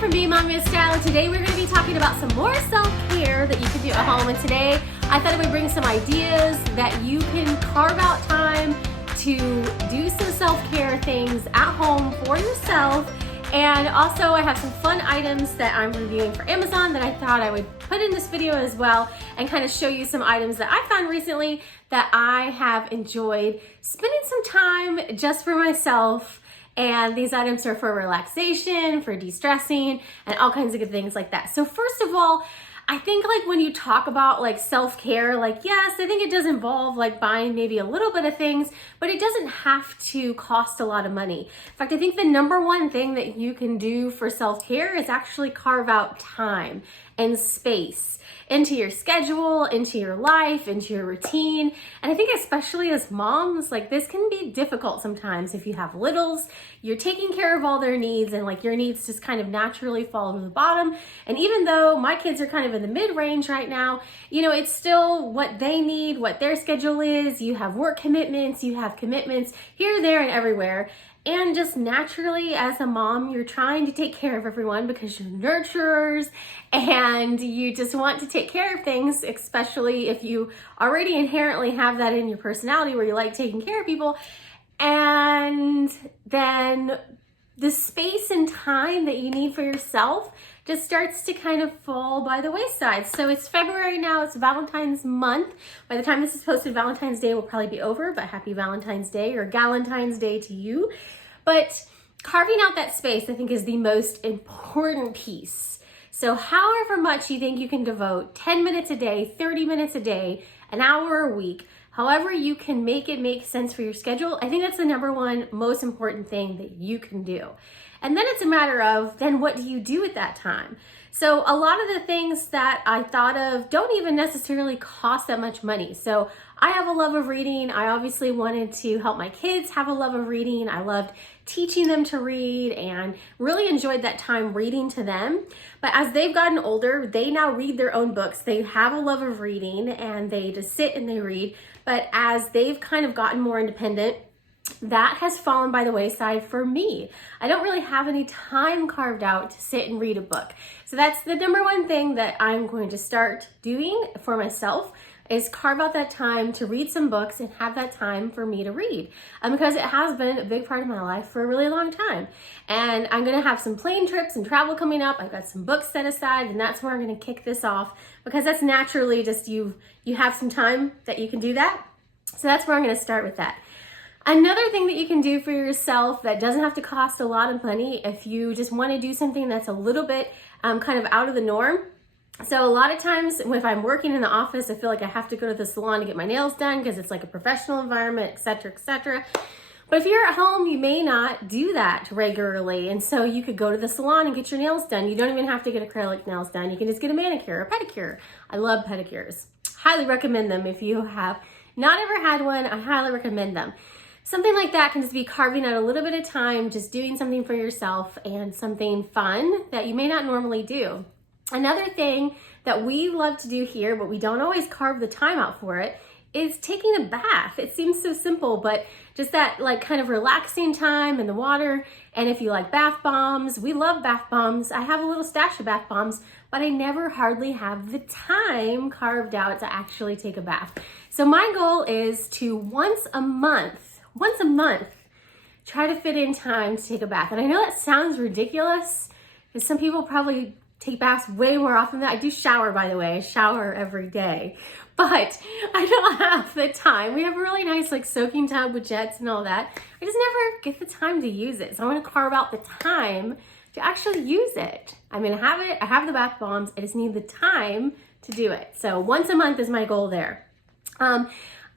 from BeingMommywithStyle, and today we're going to be talking about some more self-care that you can do at home. And today I thought I would bring some ideas that you can carve out time to do some self-care things at home for yourself. And also I have some fun items that I'm reviewing for Amazon that I thought I would put in this video as well, and kind of show you some items that I found recently that I have enjoyed spending some time just for myself. And these items are for relaxation, for de-stressing, and all kinds of good things like that. So first of all, I think like when you talk about like self-care, like yes, I think it does involve like buying maybe a little bit of things, but it doesn't have to cost a lot of money. In fact, I think the number one thing that you can do for self-care is actually carve out time and space into your schedule, into your life, into your routine. And I think especially as moms, like this can be difficult sometimes. If you have littles, you're taking care of all their needs, and like your needs just kind of naturally fall to the bottom. And even though my kids are kind of in the mid-range right now, you know, it's still what they need, what their schedule is. You have work commitments, you have commitments here, there, and everywhere. And just naturally as a mom, you're trying to take care of everyone because you're nurturers and you just want to take care of things, especially if you already inherently have that in your personality where you like taking care of people. And then the space and time that you need for yourself just starts to kind of fall by the wayside. So it's February now, it's Valentine's month. By the time this is posted, Valentine's Day will probably be over, but happy Valentine's Day or Galentine's Day to you. But carving out that space, I think, is the most important piece. So however much you think you can devote, 10 minutes a day, 30 minutes a day, an hour a week, however you can make it make sense for your schedule, I think that's the number one most important thing that you can do. And then it's a matter of, then what do you do at that time? So a lot of the things that I thought of don't even necessarily cost that much money. So I have a love of reading. I obviously wanted to help my kids have a love of reading. I loved teaching them to read and really enjoyed that time reading to them. But as they've gotten older, they now read their own books. They have a love of reading and they just sit and they read. But as they've kind of gotten more independent, that has fallen by the wayside for me. I don't really have any time carved out to sit and read a book. So that's the number one thing that I'm going to start doing for myself, is carve out that time to read some books and have that time for me to read. Because it has been a big part of my life for a really long time. And I'm gonna have some plane trips and travel coming up. I've got some books set aside, and that's where I'm gonna kick this off, because that's naturally just you have some time that you can do that. So that's where I'm gonna start with that. Another thing that you can do for yourself that doesn't have to cost a lot of money, if you just want to do something that's a little bit kind of out of the norm. So a lot of times if I'm working in the office, I feel like I have to go to the salon to get my nails done because it's like a professional environment, etc., etc. But if you're at home, you may not do that regularly. And so you could go to the salon and get your nails done. You don't even have to get acrylic nails done. You can just get a manicure or pedicure. I love pedicures. Highly recommend them. If you have not ever had one, I highly recommend them. Something like that can just be carving out a little bit of time, just doing something for yourself and something fun that you may not normally do. Another thing that we love to do here, but we don't always carve the time out for it, is taking a bath. It seems so simple, but just that like kind of relaxing time in the water. And if you like bath bombs, we love bath bombs. I have a little stash of bath bombs, but I never hardly have the time carved out to actually take a bath. So my goal is to once a month, try to fit in time to take a bath. And I know that sounds ridiculous, because some people probably take baths way more often than that. I do shower, by the way. I shower every day, but I don't have the time. We have a really nice like soaking tub with jets and all that. I just never get the time to use it. So I want to carve out the time to actually use it. I'm gonna have it. I have the bath bombs. I just need the time to do it. So once a month is my goal there.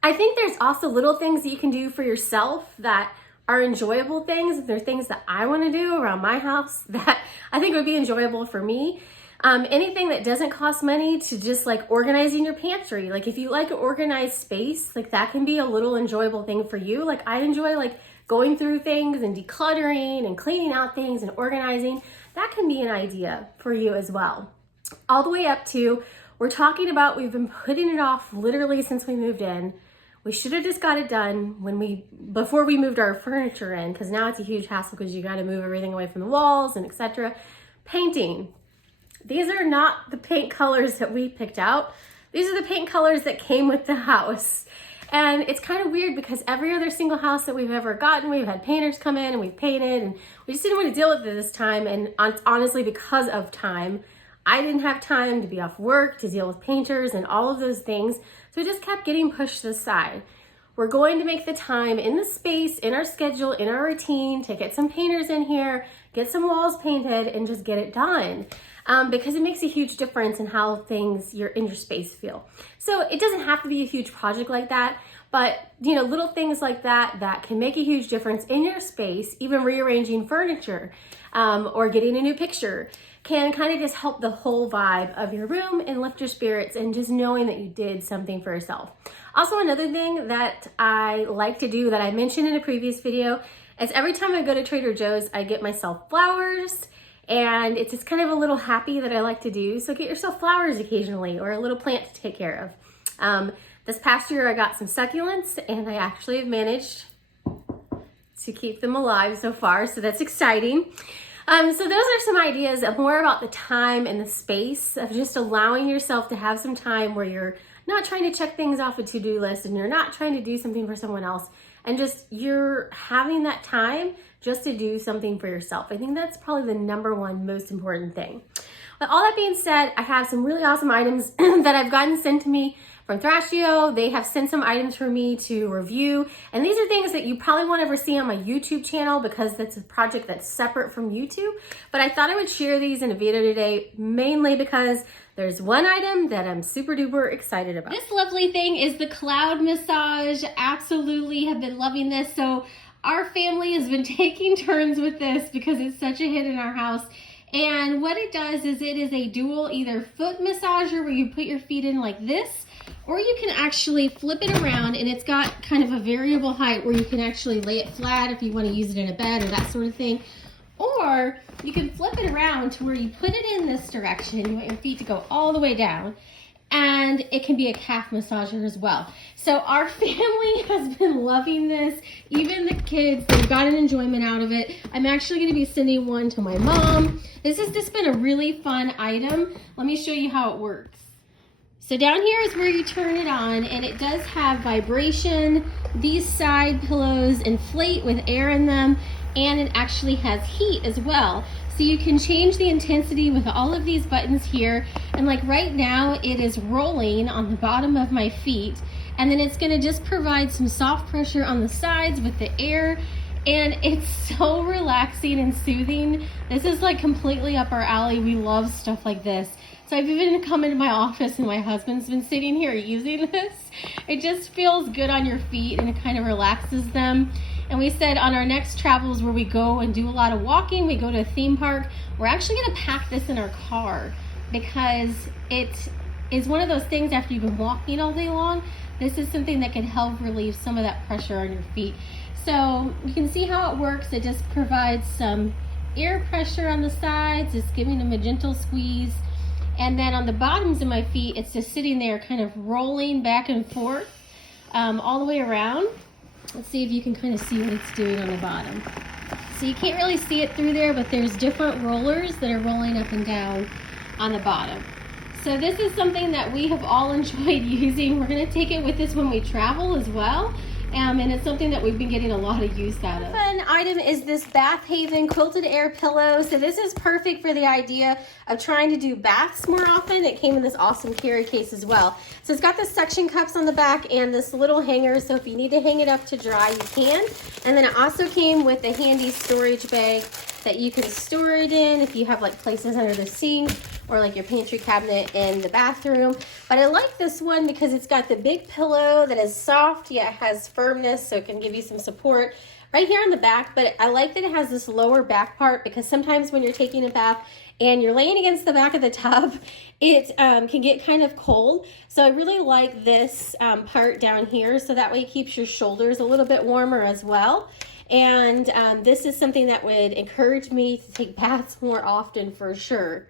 I think there's also little things that you can do for yourself that are enjoyable things. They're things that I want to do around my house that I think would be enjoyable for me. Anything that doesn't cost money, to just like organizing your pantry. Like if you like an organized space, like that can be a little enjoyable thing for you. Like I enjoy like going through things and decluttering and cleaning out things and organizing. That can be an idea for you as well. All the way up to, we're talking about, we've been putting it off literally since we moved in. We should have just got it done before we moved our furniture in, because now it's a huge hassle because you got to move everything away from the walls and etc. painting. These are not the paint colors that we picked out. These are the paint colors that came with the house. And it's kind of weird because every other single house that we've ever gotten, we've had painters come in and we've painted, and we just didn't want to deal with it this time. And honestly, because of time, I didn't have time to be off work, to deal with painters and all of those things. So it just kept getting pushed aside. We're going to make the time in the space, in our schedule, in our routine to get some painters in here, get some walls painted, and just get it done. Because it makes a huge difference in how things in your space feel. So it doesn't have to be a huge project like that, but little things like that can make a huge difference in your space. Even rearranging furniture or getting a new picture can kind of just help the whole vibe of your room and lift your spirits, and just knowing that you did something for yourself. Also, another thing that I like to do that I mentioned in a previous video is every time I go to Trader Joe's, I get myself flowers. And it's just kind of a little happy that I like to do. So get yourself flowers occasionally, or a little plant to take care of. This past year I got some succulents, and I actually have managed to keep them alive so far. So that's exciting. So those are some ideas of more about the time and the space of just allowing yourself to have some time where you're not trying to check things off a to-do list, and you're not trying to do something for someone else, and just you're having that time just to do something for yourself. I think that's probably the number one most important thing. But all that being said, I have some really awesome items that I've gotten sent to me from Thrasio. They have sent some items for me to review. And these are things that you probably won't ever see on my YouTube channel because that's a project that's separate from YouTube. But I thought I would share these in a video today, mainly because there's one item that I'm super duper excited about. This lovely thing is the cloud massage. Absolutely have been loving this. So our family has been taking turns with this because it's such a hit in our house. And what it does is it is a dual either foot massager where you put your feet in like this, or you can actually flip it around, and it's got kind of a variable height where you can actually lay it flat if you want to use it in a bed or that sort of thing. Or you can flip it around to where you put it in this direction. You want your feet to go all the way down. And it can be a calf massager as well. So our family has been loving this. Even the kids, they've got an enjoyment out of it. I'm actually going to be sending one to my mom. This has just been a really fun item. Let me show you how it works. So down here is where you turn it on, and it does have vibration. These side pillows inflate with air in them, and it actually has heat as well. So you can change the intensity with all of these buttons here. And like right now, it is rolling on the bottom of my feet. And then it's gonna just provide some soft pressure on the sides with the air. And it's so relaxing and soothing. This is like completely up our alley. We love stuff like this. So I've even come into my office and my husband's been sitting here using this. It just feels good on your feet, and it kind of relaxes them. And we said on our next travels where we go and do a lot of walking, we go to a theme park, we're actually gonna pack this in our car because it is one of those things after you've been walking all day long, this is something that can help relieve some of that pressure on your feet. So you can see how it works. It just provides some air pressure on the sides. It's giving them a gentle squeeze. And then on the bottoms of my feet, it's just sitting there kind of rolling back and forth all the way around. Let's see if you can kind of see what it's doing on the bottom. So you can't really see it through there, but there's different rollers that are rolling up and down on the bottom. So this is something that we have all enjoyed using. We're going to take it with us when we travel as well. And it's something that we've been getting a lot of use out of. The fun item is this Bath Haven quilted air pillow. So this is perfect for the idea of trying to do baths more often. It came in this awesome carry case as well. So it's got the suction cups on the back and this little hanger. So if you need to hang it up to dry, you can. And then it also came with a handy storage bag that you can store it in if you have like places under the sink or like your pantry cabinet in the bathroom. But I like this one because it's got the big pillow that is soft yet has firmness, so it can give you some support right here on the back. But I like that it has this lower back part because sometimes when you're taking a bath and you're laying against the back of the tub, it can get kind of cold. So I really like this part down here, so that way it keeps your shoulders a little bit warmer as well. And this is something that would encourage me to take baths more often for sure.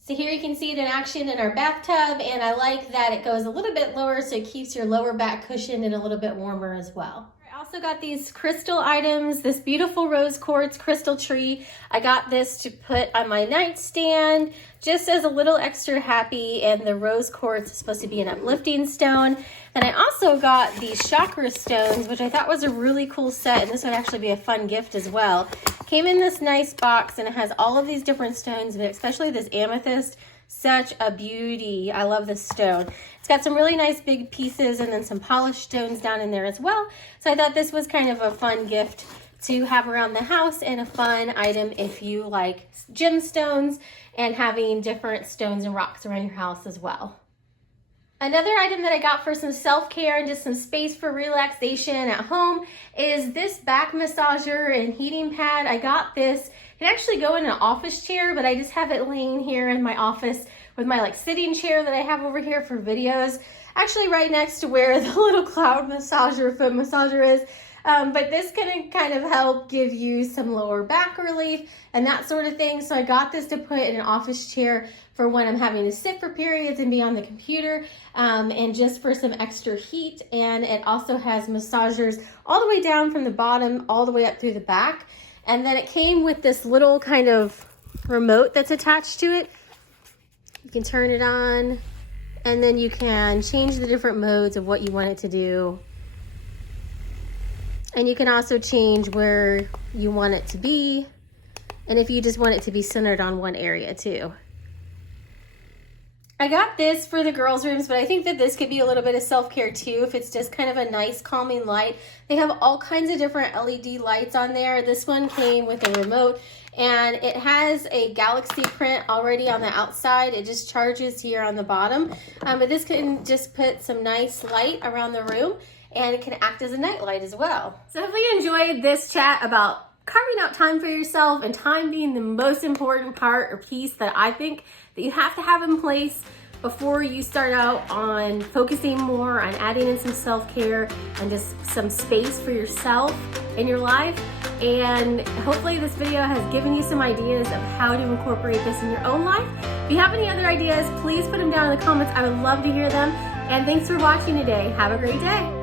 So here you can see it in action in our bathtub, and I like that it goes a little bit lower so it keeps your lower back cushioned and a little bit warmer as well. I Also got these crystal items, this beautiful rose quartz crystal tree. I got this to put on my nightstand just as a little extra happy, and the rose quartz is supposed to be an uplifting stone. And I also got these chakra stones, which I thought was a really cool set, and this would actually be a fun gift as well. Came in this nice box, and it has all of these different stones, but especially this amethyst. Such a beauty. I love this stone. It's got some really nice big pieces and then some polished stones down in there as well. So I thought this was kind of a fun gift to have around the house, and a fun item if you like gemstones and having different stones and rocks around your house as well. Another item that I got for some self-care and just some space for relaxation at home is this back massager and heating pad. I got this. It can actually go in an office chair, but I just have it laying here in my office with my sitting chair that I have over here for videos. Actually right next to where the little cloud massager, foot massager is. But this can kind of help give you some lower back relief and that sort of thing. So I got this to put in an office chair for when I'm having to sit for periods and be on the computer, and just for some extra heat. And it also has massagers all the way down from the bottom all the way up through the back. And then it came with this little kind of remote that's attached to it. You can turn it on, and then you can change the different modes of what you want it to do. And you can also change where you want it to be, and if you just want it to be centered on one area too. I got this for the girls' rooms, but I think that this could be a little bit of self-care too if it's just kind of a nice calming light. They have all kinds of different LED lights on there. This one came with a remote, and it has a galaxy print already on the outside. It just charges here on the bottom, but this can just put some nice light around the room, and it can act as a night light as well. So hopefully you enjoyed this chat about carving out time for yourself, and time being the most important part or piece that I think that you have to have in place before you start out on focusing more on adding in some self-care and just some space for yourself in your life. And hopefully this video has given you some ideas of how to incorporate this in your own life. If you have any other ideas, please put them down in the comments. I would love to hear them. And thanks for watching today. Have a great day.